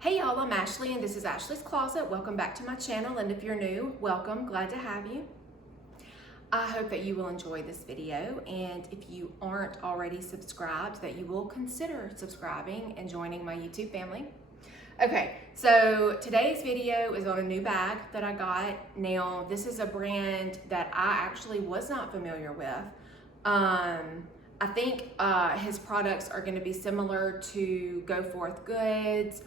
Hey y'all, I'm Ashley and this is Ashley's Closet. Welcome back to my channel, and if you're new, welcome, glad to have you. I hope that you will enjoy this video, and if you aren't already subscribed, that you will consider subscribing and joining my YouTube family. Okay, so today's video is on a new bag that I got. Now, this is a brand that I actually was not familiar with. I think his products are gonna be similar to Go Forth Goods,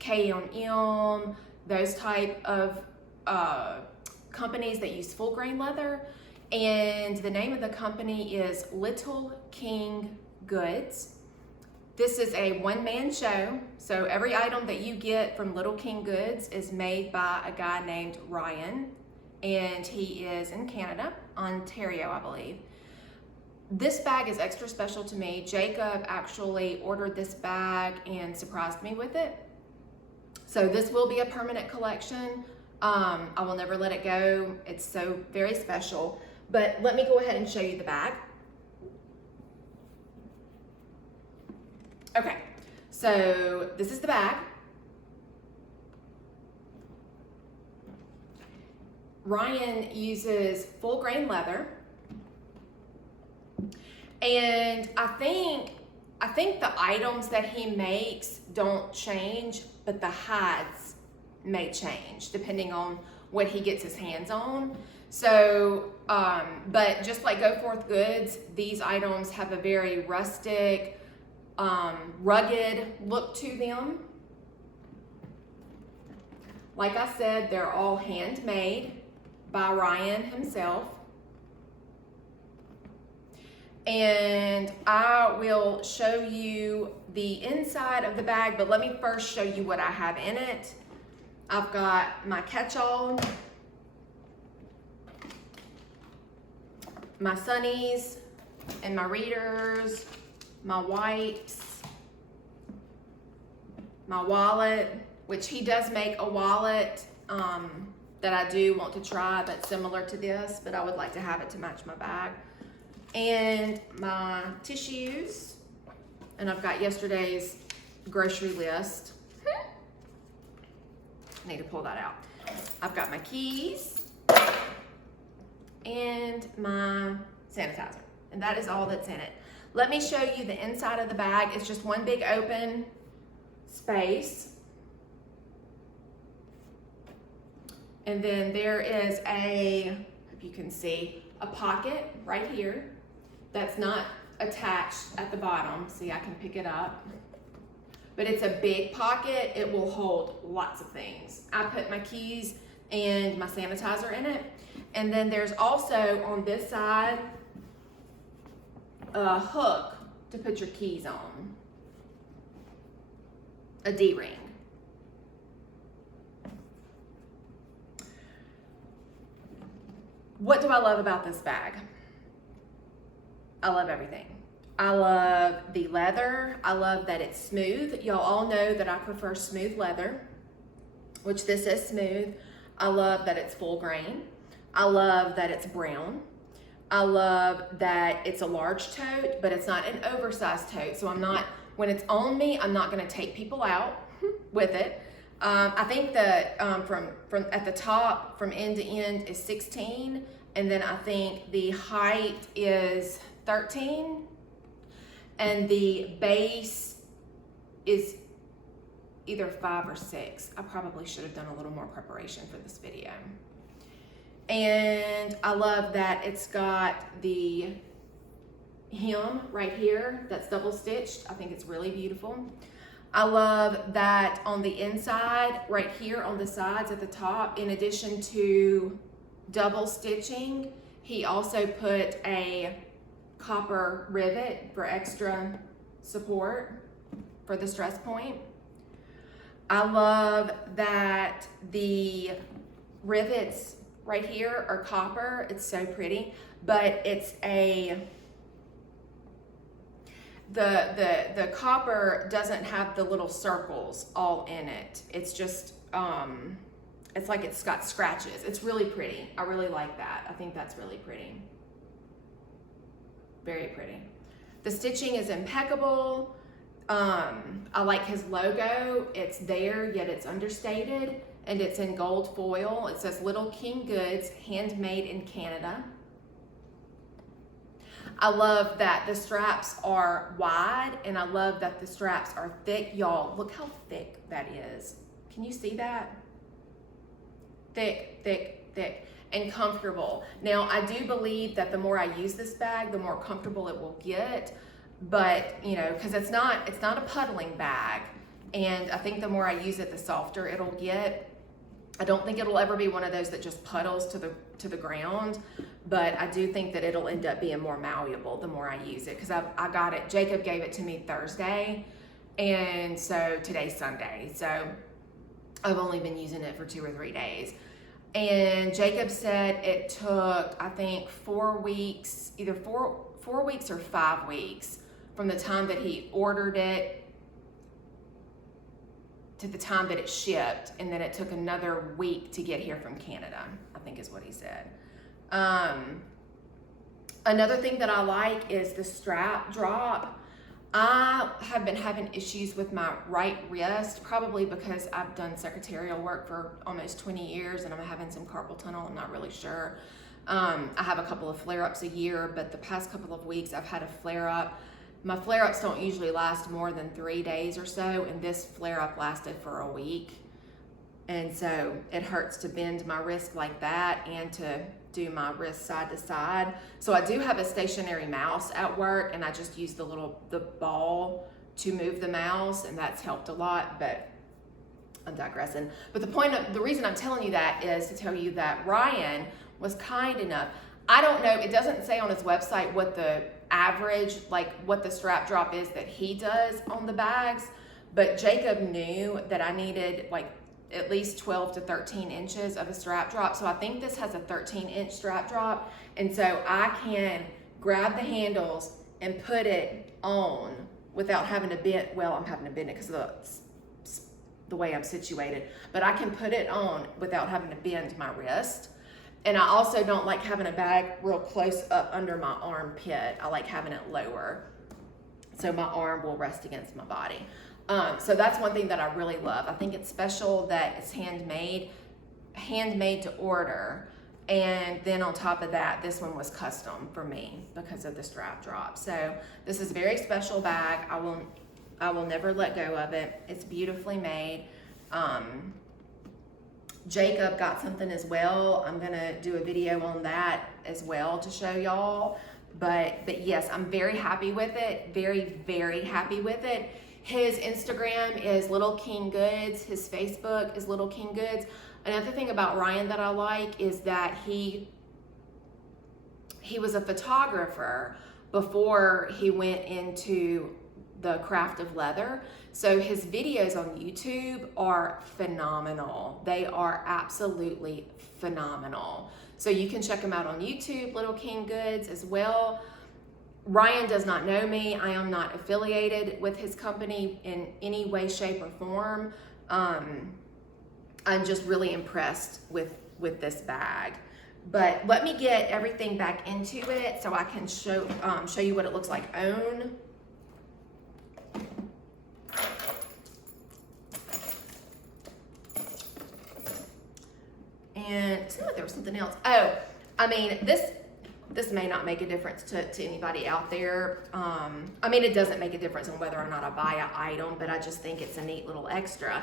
K&M, those type of companies that use full grain leather. And the name of the company is Little King Goods. This is a one-man show, so every item that you get from Little King Goods is made by a guy named Ryan, and he is in Canada, Ontario, I believe. This bag is extra special to me. Jacob actually ordered this bag and surprised me with it. So this will be a permanent collection. I will never let it go. It's so very special. But let me go ahead and show you the bag. Okay, so this is the bag. Ryan uses full grain leather. And I think the items that he makes don't change, but the hides may change depending on what he gets his hands on. So, but just like Go Forth Goods, these items have a very rustic, rugged look to them. Like I said, they're all handmade by Ryan himself. And I will show you the inside of the bag, but let me first show you what I have in it. I've got my catch-all, my sunnies and my readers, my wipes, my wallet, which he does make a wallet that I do want to try that's similar to this, but I would like to have it to match my bag. And my tissues, and I've got yesterday's grocery list. I need to pull that out. I've got my keys and my sanitizer, and that is all that's in it. Let me show you the inside of the bag. It's just one big open space. And then there is a, if you can see, a pocket right here that's not attached at the bottom. See, I can pick it up. But it's a big pocket. It will hold lots of things. I put my keys and my sanitizer in it. And then there's also on this side a hook to put your keys on. A D-ring. What do I love about this bag? I love everything. I love the leather. I love that it's smooth. Y'all all know that I prefer smooth leather, which this is smooth. I love that it's full grain. I love that it's brown. I love that it's a large tote, but it's not an oversized tote. So when it's on me, I'm not gonna take people out with it. I think that from at the top, from end to end, is 16, and then I think the height is 13, and the base is either 5 or 6. I probably should have done a little more preparation for this video. And I love that it's got the hem right here that's double stitched. I think it's really beautiful. I love that on the inside, right here on the sides at the top, in addition to double stitching, he also put a copper rivet for extra support for the stress point. I love that the rivets right here are copper. It's so pretty, but it's the copper doesn't have the little circles all in it. It's just, it's like it's got scratches. It's really pretty. I really like that. I think that's really pretty. Very pretty. The stitching is impeccable. I like his logo. It's there, yet it's understated, and it's in gold foil. It says Little King Goods, handmade in Canada. I love that the straps are wide, and I love that the straps are thick. Y'all, look how thick that is. Can you see that? Thick, thick, thick, and comfortable. Now, I do believe that the more I use this bag, the more comfortable it will get. But, you know, because it's not a puddling bag, and I think the more I use it, the softer it'll get. I don't think it'll ever be one of those that just puddles to the ground, but I do think that it'll end up being more malleable the more I use it, because I got it, Jacob gave it to me Thursday, and so today's Sunday, so I've only been using it for 2 or 3 days. And Jacob said it took, I think, 4 weeks, either four weeks or 5 weeks from the time that he ordered it to the time that it shipped, and then it took another week to get here from Canada, I think is what he said. Another thing that I like is the strap drop. I have been having issues with my right wrist, probably because I've done secretarial work for almost 20 years and I'm having some carpal tunnel, I'm not really sure. I have a couple of flare-ups a year, but the past couple of weeks I've had a flare-up. My flare-ups don't usually last more than 3 days or so, and this flare-up lasted for a week. And so it hurts to bend my wrist like that and to do my wrist side to side. So I do have a stationary mouse at work, and I just use the ball to move the mouse, and that's helped a lot, but I'm digressing. But the reason I'm telling you that is to tell you that Ryan was kind enough. I don't know, it doesn't say on his website what the average, like what the strap drop is that he does on the bags, but Jacob knew that I needed like at least 12 to 13 inches of a strap drop. So I think this has a 13-inch strap drop. And so I can grab the handles and put it on without having to bend. Well, I'm having to bend it because of the way I'm situated, but I can put it on without having to bend my wrist. And I also don't like having a bag real close up under my armpit. I like having it lower, so my arm will rest against my body. So that's one thing that I really love. I think it's special that it's handmade to order. And then on top of that, this one was custom for me because of the strap drop. So this is a very special bag. I will never let go of it. It's beautifully made. Jacob got something as well. I'm gonna do a video on that as well to show y'all. But yes, I'm very happy with it. Very, very happy with it. His Instagram is Little King Goods. His Facebook is Little King Goods. Another thing about Ryan that I like is that he was a photographer before he went into the craft of leather. So his videos on YouTube are phenomenal. They are absolutely phenomenal. So you can check him out on YouTube, Little King Goods as well. Ryan does not know me. I am not affiliated with his company in any way, shape, or form. I'm just really impressed with this bag. But let me get everything back into it so I can show you what it looks like on. And it seemed like there was something else. Oh, I mean, this may not make a difference to anybody out there. I mean, it doesn't make a difference on whether or not I buy an item, but I just think it's a neat little extra.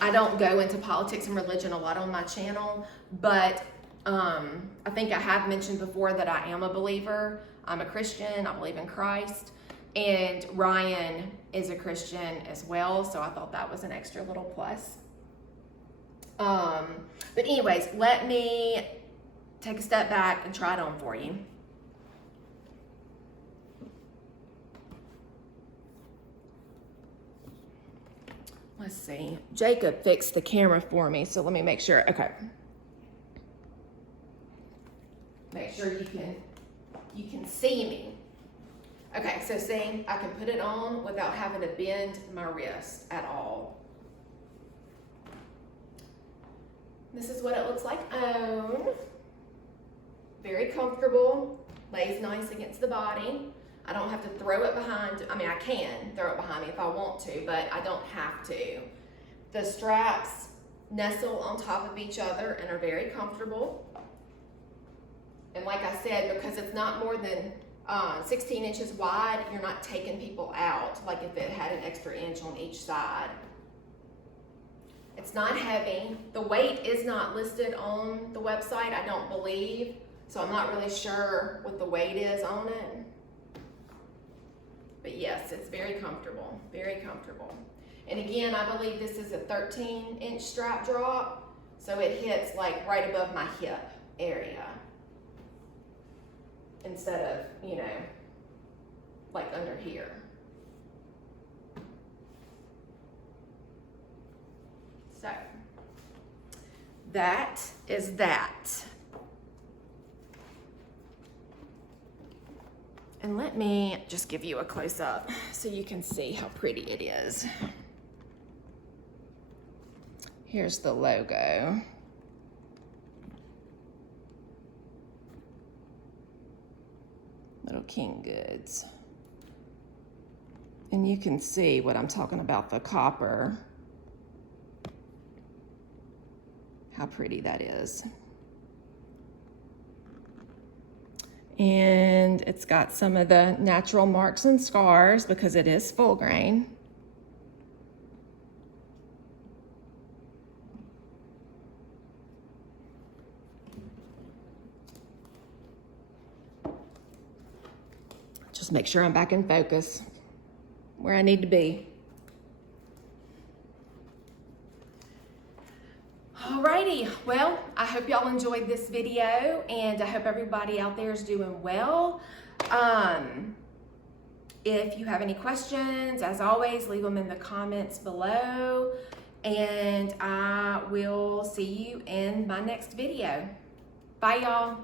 I don't go into politics and religion a lot on my channel, but I think I have mentioned before that I am a believer. I'm a Christian. I believe in Christ. And Ryan is a Christian as well, so I thought that was an extra little plus. But anyways, let me take a step back and try it on for you. Let's see. Jacob fixed the camera for me, so let me make sure. Okay. Make sure you can see me. Okay, so see, I can put it on without having to bend my wrist at all. This is what it looks like on. Very comfortable, lays nice against the body. I don't have to throw it behind. I mean, I can throw it behind me if I want to, but I don't have to. The straps nestle on top of each other and are very comfortable. And like I said, because it's not more than 16 inches wide, you're not taking people out like if it had an extra inch on each side. It's not heavy. The weight is not listed on the website, I don't believe. So I'm not really sure what the weight is on it. But yes, it's very comfortable, very comfortable. And again, I believe this is a 13-inch strap drop, so it hits like right above my hip area instead of, you know, like under here. So that is that. And let me just give you a close-up so you can see how pretty it is. Here's the logo. Little King Goods. And you can see what I'm talking about, the copper. How pretty that is. And it's got some of the natural marks and scars because it is full grain. Just make sure I'm back in focus where I need to be. Alrighty, well, I hope y'all enjoyed this video and I hope everybody out there is doing well. If you have any questions, as always, leave them in the comments below and I will see you in my next video. Bye, y'all.